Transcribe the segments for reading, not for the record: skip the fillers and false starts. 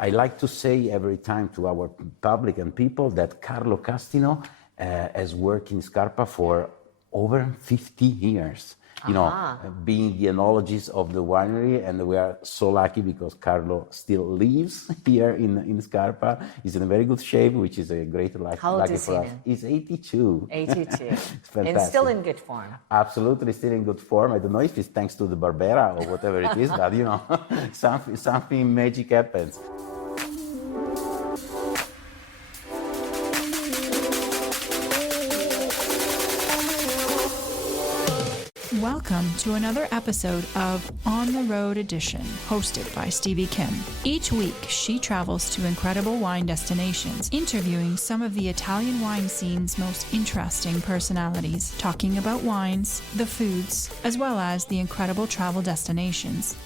I like to say every time to our public and people that Carlo Castino has worked in Scarpa for over 50 years. Being the enologist of the winery, and we are so lucky because Carlo still lives here in Scarpa. He's in a very good shape, which is a great lucky for us. He's 82. 82. And still in good form. Absolutely, still in good form. I don't know if it's thanks to the Barbera or whatever it is, but something magic happens. Welcome to another episode of On the Road Edition, hosted by Stevie Kim. Each week, she travels to incredible wine destinations, interviewing some of the Italian wine scene's most interesting personalities, talking about wines, the foods, as well as the incredible travel destinations.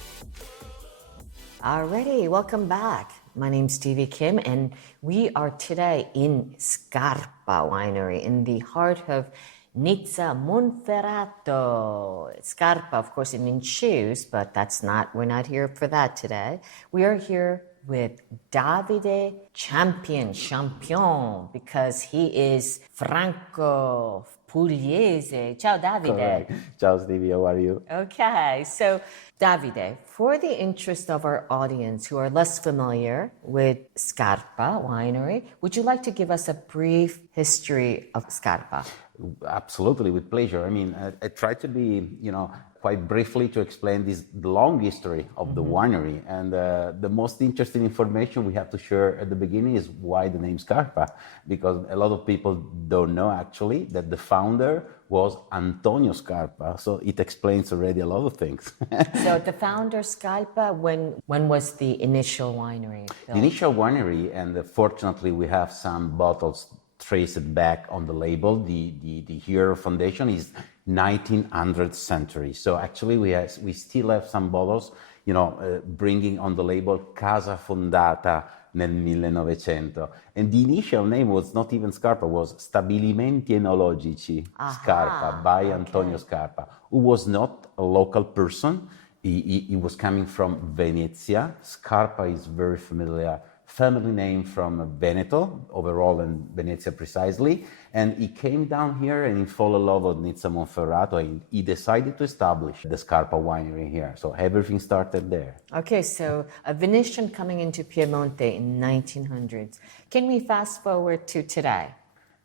Alrighty, welcome back. My name's Stevie Kim, and we are today in Scarpa Winery in the heart of Nizza Monferrato. Scarpa, of course, it means shoes, but we're not here for that today. We are here with Davide Champion, because he is Franco Pugliese. Ciao, Davide. Correct. Ciao, Stevie. How are you? Okay, so Davide, for the interest of our audience who are less familiar with Scarpa Winery, would you like to give us a brief history of Scarpa? Absolutely, with pleasure. I try to be, quite briefly to explain the long history of the winery. And the most interesting information we have to share at the beginning is why the name Scarpa, because a lot of people don't know actually that the founder was Antonio Scarpa. So it explains already a lot of things. So the founder Scarpa, when was the initial winery built? The initial winery, and fortunately we have some bottles traced back on the label. The year of foundation is 1900th century. So actually we still have some bottles, bringing on the label Casa Fondata nel 1900. And the initial name was not even Scarpa, was Stabilimenti Enologici Scarpa by Antonio Scarpa, who was not a local person. He was coming from Venezia. Scarpa is very familiar family name from Veneto, overall, and Venezia precisely. And he came down here and he fell in love with Nizza Monferrato, and he decided to establish the Scarpa winery here. So everything started there. Okay, so a Venetian coming into Piedmont in 1900s. Can we fast forward to today?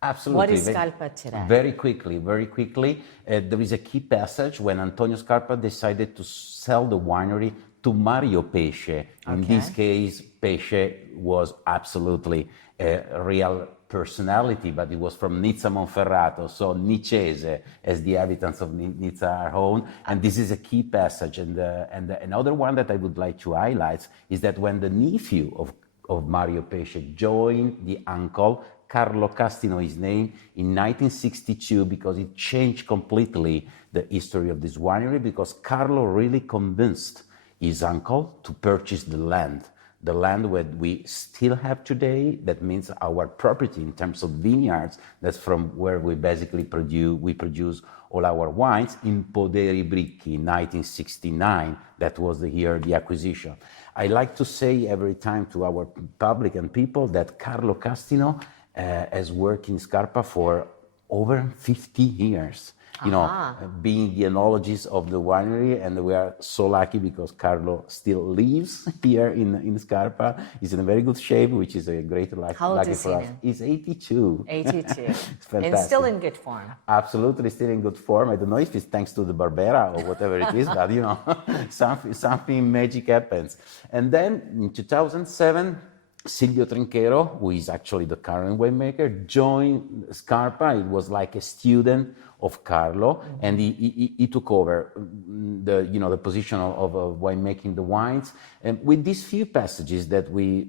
Absolutely. What is Scarpa today? Very quickly. There is a key passage when Antonio Scarpa decided to sell the winery to Mario Pesce. In this case, Pesce was absolutely a real personality, but it was from Nizza Monferrato, so Nicese, as the inhabitants of Nizza are own. And this is a key passage. And another one that I would like to highlight is that when the nephew of Mario Pesce joined the uncle, Carlo Castino, his name, in 1962, because it changed completely the history of this winery, because Carlo really convinced his uncle to purchase the land that we still have today. That means our property in terms of vineyards. That's from where we basically produce all our wines in Poderi Bricchi in 1969. That was the year the acquisition. I like to say every time to our public and people that Carlo Castino has worked in Scarpa for over 50 years. Being the enologist of the winery, and we are so lucky because Carlo still lives here in Scarpa. He's in a very good shape, which is a great lucky for us. He's 82. 82. And still in good form. Absolutely, still in good form. I don't know if it's thanks to the Barbera or whatever it is, but something magic happens. And then in 2007, Silvio Trinchero, who is actually the current winemaker, joined Scarpa. It was like a student of Carlo, and he took over the position of winemaking the wines. And with these few passages that we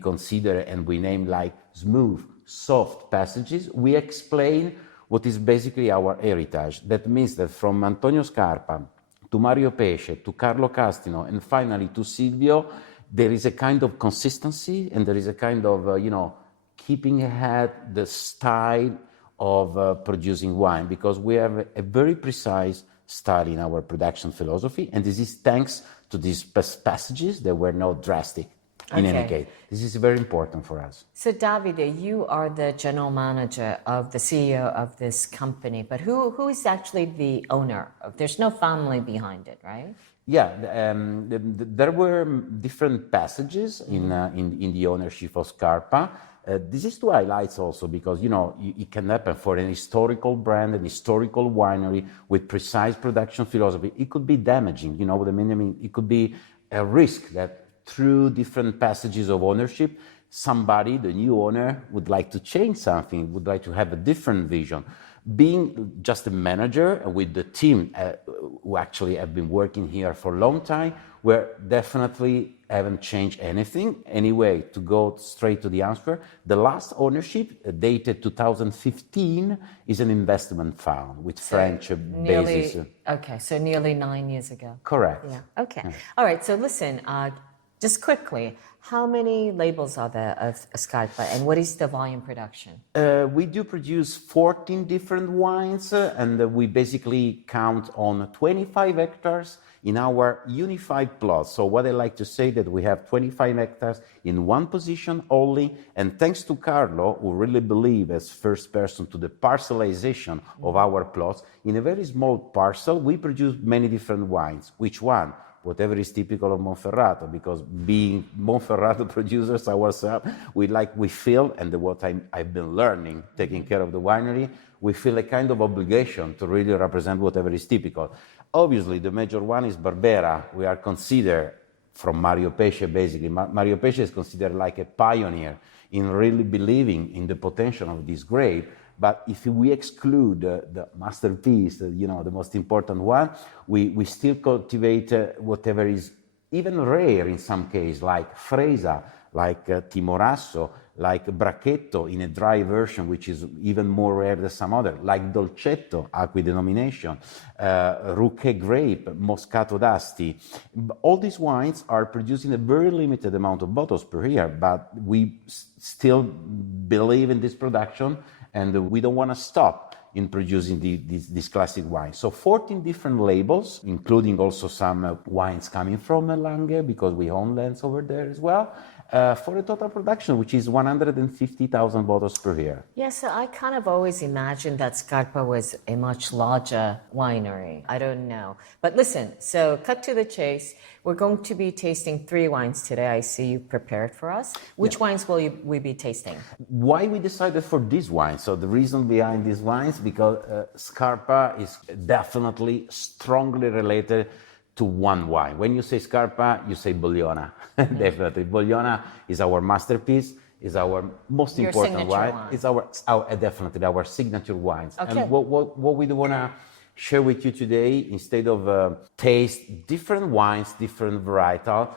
consider and we name like smooth, soft passages, we explain what is basically our heritage. That means that from Antonio Scarpa to Mario Pesce to Carlo Castino and finally to Silvio, there is a kind of consistency, and there is a kind of, keeping ahead the style of producing wine, because we have a very precise style in our production philosophy, and this is thanks to these passages that were not drastic. in any Okay. case. This is very important for us. So Davide, you are the general manager of the CEO of this company, but who is actually the owner? There's no family behind it, right? Yeah, there were different passages in the ownership of Scarpa. This is to highlight also because, it can happen for an historical brand, an historical winery with precise production philosophy. It could be damaging, you know what I mean? I mean, it could be a risk that through different passages of ownership, somebody, the new owner, would like to change something, would like to have a different vision. Being just a manager with the team who actually have been working here for a long time, we definitely haven't changed anything. Anyway, to go straight to the answer, the last ownership, dated 2015, is an investment fund with French basis. Okay, so nearly 9 years ago. Correct. Yeah, okay. Yeah. All right, so listen, just quickly, how many labels are there of Scarpa and what is the volume production? We do produce 14 different wines and we basically count on 25 hectares in our unified plot. So what I like to say that we have 25 hectares in one position only, and thanks to Carlo, who really believe as first person to the parcelization of our plots, in a very small parcel we produce many different wines. Which one? Whatever is typical of Monferrato, because being Monferrato producers ourselves, we feel, and what I've been learning, taking care of the winery, we feel a kind of obligation to really represent whatever is typical. Obviously, the major one is Barbera. We are considered, from Mario Pesce basically, Mario Pesce is considered like a pioneer in really believing in the potential of this grape. But if we exclude the masterpiece, the most important one, we still cultivate whatever is even rare in some cases, like Fresa, like Timorasso, like Bracchetto in a dry version, which is even more rare than some other, like Dolcetto, Acqui denomination, Rucche grape, Moscato d'Asti. All these wines are produced in a very limited amount of bottles per year, but we still believe in this production and we don't want to stop in producing these classic wines. So 14 different labels, including also some wines coming from Langhe, because we own lands over there as well, for a total production, which is 150,000 bottles per year. Yeah, so I kind of always imagined that Scarpa was a much larger winery. I don't know. But listen, so cut to the chase. We're going to be tasting 3 wines today. I see you prepared for us. Which wines will we be tasting? Why we decided for these wines? So the reason behind these wines, because Scarpa is definitely strongly related to one wine. When you say Scarpa, you say Bolliona. Definitely. Bolliona is our masterpiece, is our most important wine. It's definitely our signature wines. Okay. And what we want to share with you today, instead of taste different wines, different varietal,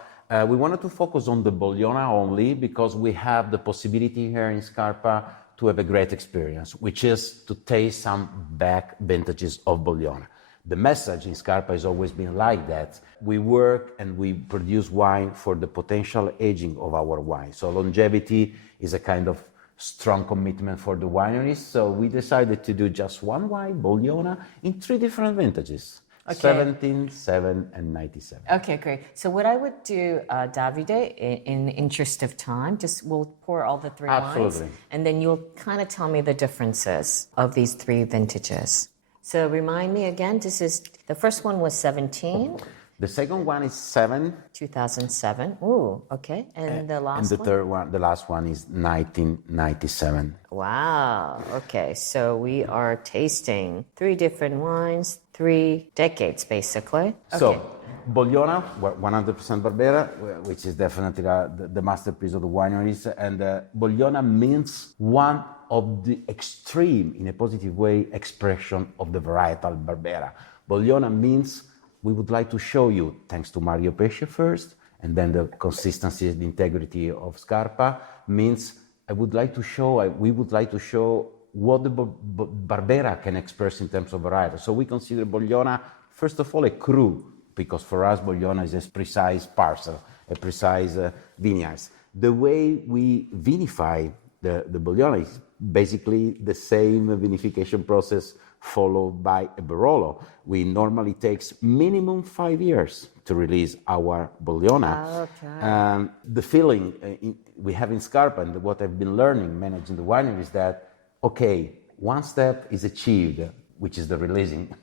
we wanted to focus on the Bolliona only because we have the possibility here in Scarpa to have a great experience, which is to taste some back vintages of Bolliona. The message in Scarpa has always been like that. We work and we produce wine for the potential aging of our wine. So longevity is a kind of strong commitment for the wineries. So we decided to do just one wine, Bolliona, in 3 different vintages. Okay. 17, 7, and 97. Okay, great. So what I would do, Davide, in the interest of time, we'll pour all the 3 Absolutely. wines, and then you'll kind of tell me the differences of these 3 vintages. So remind me again, the first one was 17. The second one is 7. 2007. Ooh, okay. And the last one? The last one is 1997. Wow. Okay. So we are tasting 3 different wines, 3 decades, basically. Okay. So, Bolliona, 100% Barbera, which is definitely the masterpiece of the wineries. And Bolliona means one of the extreme, in a positive way, expression of the varietal Barbera. Bolliona means we would like to show you, thanks to Mario Pesce first, and then the consistency and integrity of Scarpa, means we would like to show what the Barbera can express in terms of variety. So we consider Bolliona, first of all, a cru, because for us, Bolliona is a precise parcel, a precise vineyards. The way we vinify the Bolliona is basically the same vinification process followed by a Barolo. We normally takes minimum 5 years to release our Bolliona. Okay. The feeling we have in Scarpa, and what I've been learning managing the winery, is that, okay, one step is achieved, which is the releasing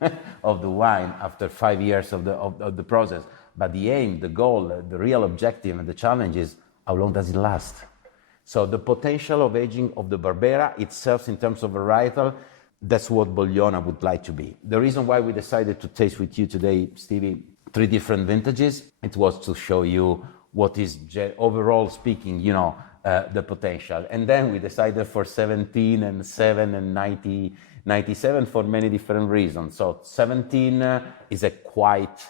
of the wine after 5 years of the process. But the aim, the goal, the real objective and the challenge is, how long does it last? So the potential of aging of the Barbera itself in terms of varietal, that's what Bolliona would like to be. The reason why we decided to taste with you today, Stevie, 3 different vintages, it was to show you what is overall speaking, the potential. And then we decided for 17 and 7 and 97 for many different reasons. So 17 is a quite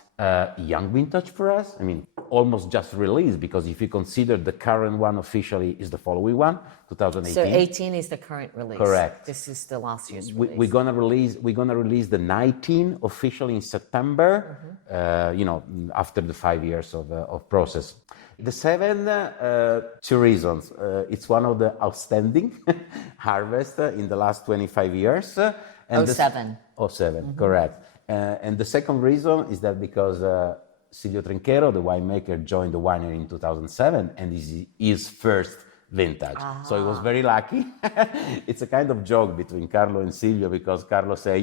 young vintage for us. I mean, almost just released, because if you consider the current one officially is the following one, 2018. So 18 is the current release. Correct. This is the last year's release. We're gonna release the 19 officially in September. After the 5 years of process. The 7, 2 reasons. It's one of the outstanding harvests in the last 25 years. And 07, correct. And the second reason is that because Silvio Trinchero, the winemaker, joined the winery in 2007, and this is his first vintage. So he was very lucky. It's a kind of joke between Carlo and Silvio, because Carlo said,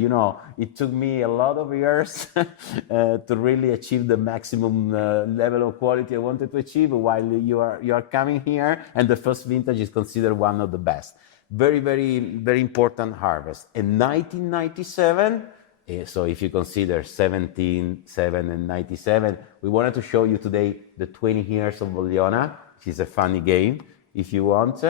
it took me a lot of years to really achieve the maximum level of quality I wanted to achieve, while you are coming here, and the first vintage is considered one of the best. Very, very, very important harvest. In 1997, so if you consider 17, 7, and 97, we wanted to show you today the 20 years of Bolliona, which is a funny game, if you want.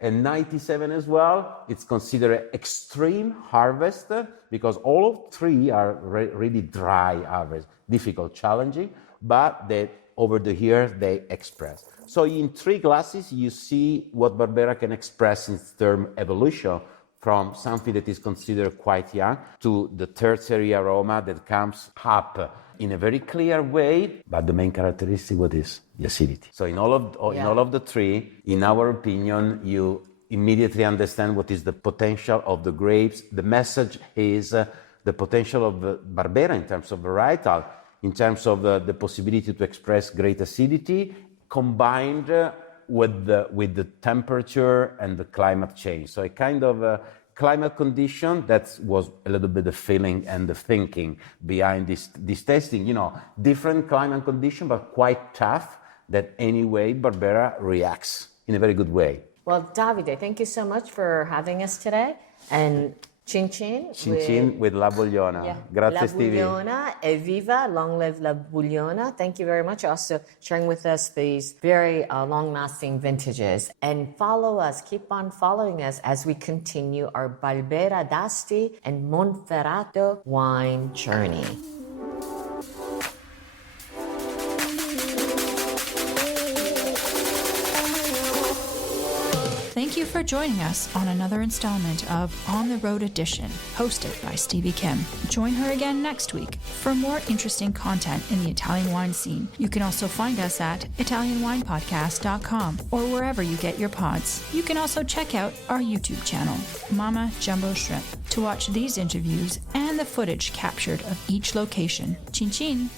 And 97 as well, it's considered extreme harvest, because all of 3 are really dry harvest, difficult, challenging, but over the years they express. So in 3 glasses, you see what Barbera can express in terms of evolution, from something that is considered quite young to the tertiary aroma that comes up in a very clear way. But the main characteristic, what is? The acidity. So in all of the 3, in our opinion, you immediately understand what is the potential of the grapes. The message is the potential of Barbera in terms of varietal, in terms of the possibility to express great acidity, combined with the temperature and the climate change. So a kind of climate condition that was a little bit the feeling and the thinking behind this tasting. Different climate condition, but quite tough, that anyway Barbera reacts in a very good way. Well, Davide, thank you so much for having us today. And Chin Chin with La Bolliona. Yeah. Grazie, La Stevie. Bolliona, evviva, long live La Bolliona. Thank you very much also sharing with us these very long-lasting vintages. And follow us, keep on following us as we continue our Barbera d'Asti and Monferrato wine journey. Thank you for joining us on another installment of On the Road Edition, hosted by Stevie Kim. Join her again next week for more interesting content in the Italian wine scene. You can also find us at ItalianWinePodcast.com or wherever you get your pods. You can also check out our YouTube channel, Mama Jumbo Shrimp, to watch these interviews and the footage captured of each location. Chin chin!